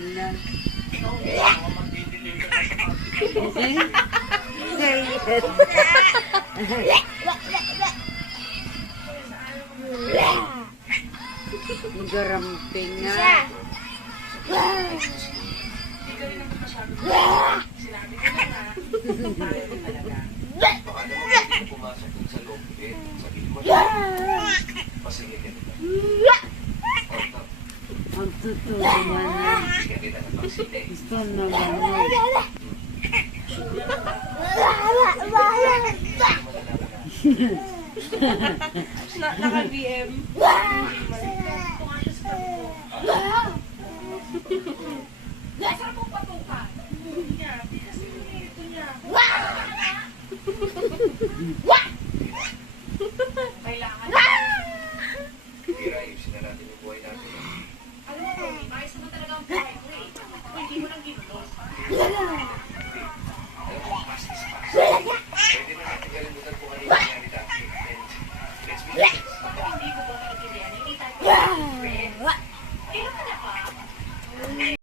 Tingnan. Garamping nga. Baka naman pumasok dun sa loob. Sabihin mo siya. Pasingin ka. Ang totoo naman. Gusto na gano'n. Naka-BM. Sarap pong patukan. Niya, kasi ito niya. Kailangan. Ayusin na natin yung buhay natin. Alam mo, Tony, maayos naman talaga ang buhay ko eh. Kung hindi mo nang ginulo. Alam mo, past is past. Pwede na natin kalimutan po kanina.